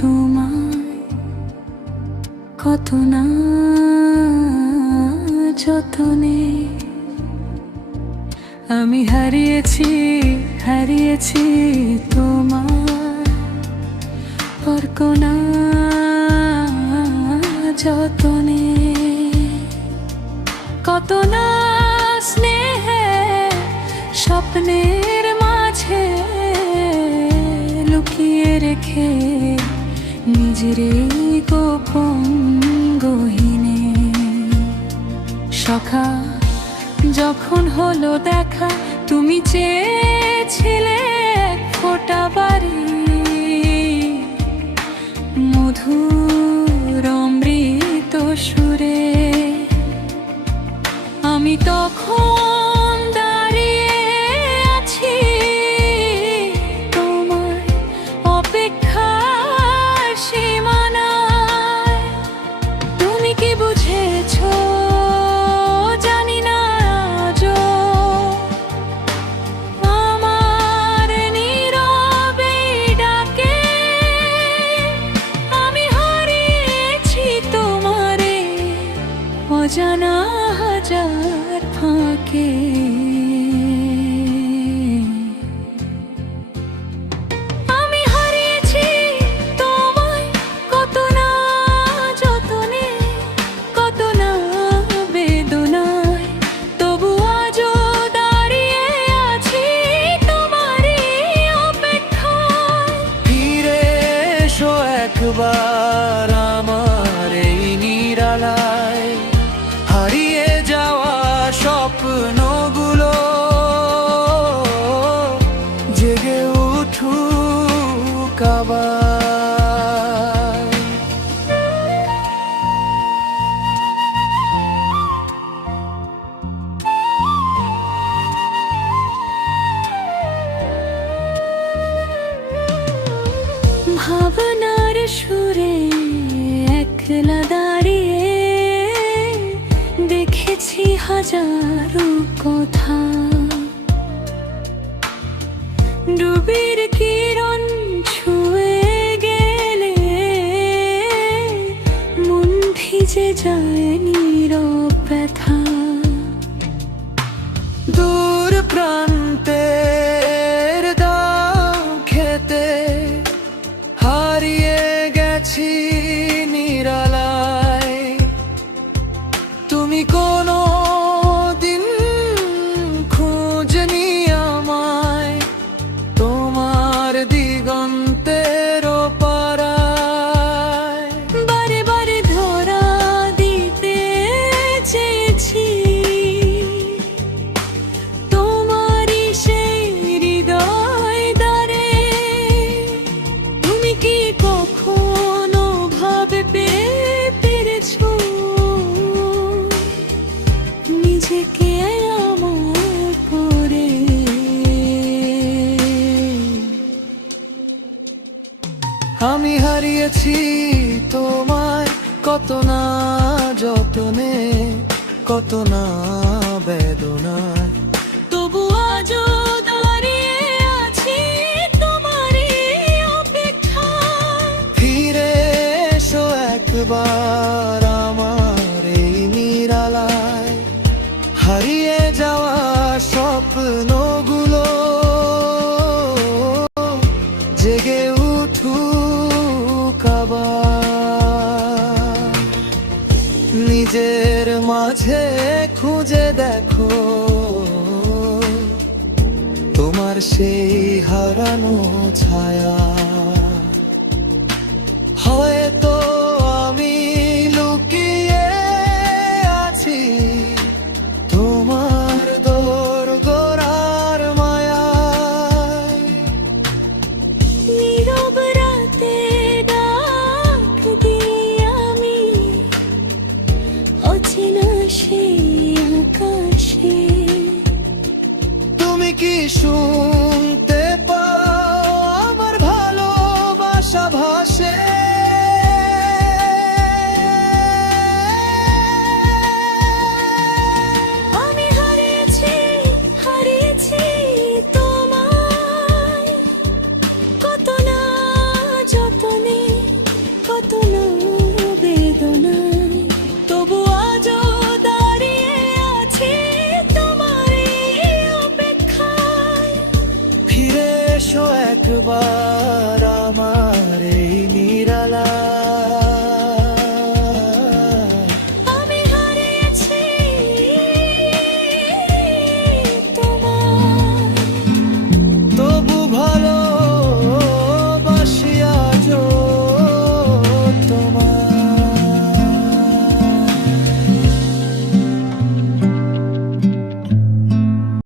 তোমায়, কত না যতনে আমি হারিয়েছি হারিয়েছি তোমার, পরকনা যতনে কত না স্নেহে স্বপ্নের মাঝে লুকিয়ে রেখে নিজের গোপন গহীনে। সখা যখন হলো দেখা, তুমি চেয়েছিলে এক ফোঁটা বাড়ি, মধুর অমৃত সুরে। আমি তখন দাঁড়িয়ে আছি তোমার অপেক্ষার সীমানায়। তুমি কি বুঝেছো জানি না আজও, আমার নীরবে ডাকে আমি হারিয়েছি তোমারে অজানা হাজার ফাঁকে। আমি হারিয়েছি তোমায় কত না যতনে, কত না বেদনায়, তবু আজও দাঁড়িয়ে আছি তোমারই অপেক্ষায়। ফিরে এসো একবার আমার এই নিরালায়, হারিয়ে যাওয়া স্বপ্নগুলো জেগে উঠুক আবার। ভাবনার সুরে একলা দাঁড়িয়ে দেখেছি হাজারো কথা, ডুবির কিরণ ছুঁয়ে গেলে মন ভিজে যায় নীরব ব্যথা। দূর প্রান্তের দাও খেতে হারিয়ে গেছি নিরালায়। তুমি কোনো দিন খোঁজনি আমায় তোমার দিগন্তের পারায়। বারে বারে ধরা দিতে চেয়েছি তোমারই সেই হৃদয় দ্বারে। তুমি কি কখনো ভাবে পেরেছো নিজেকে আমার করে? আমি হারিয়েছি তোমায় কত না যতনে, কত না বেদনায়, তবু আজও দাঁড়িয়ে আছি তোমারই অপেক্ষায়। ফিরে এসো একবার আমার এই নিরালায়, হারিয়ে যাওয়া স্বপ্নগুলো জেগে উঠুক আবার। নিজের মাঝে খুঁজে দেখো তোমার সেই হারানো ছায়া। হয়তো আমি লুকিয়ে আছি তোমার দোরগোড়ার মায়ায়। নীরব রাতে ডাক দিই আমি অচেনা সেই আকাশে। তুমি কি শুনতে পাও আমার ভালোবাসা ভাসে? আমি হারিয়েছি হারিয়েছি তোমায় কত না যতনে, এসো একবার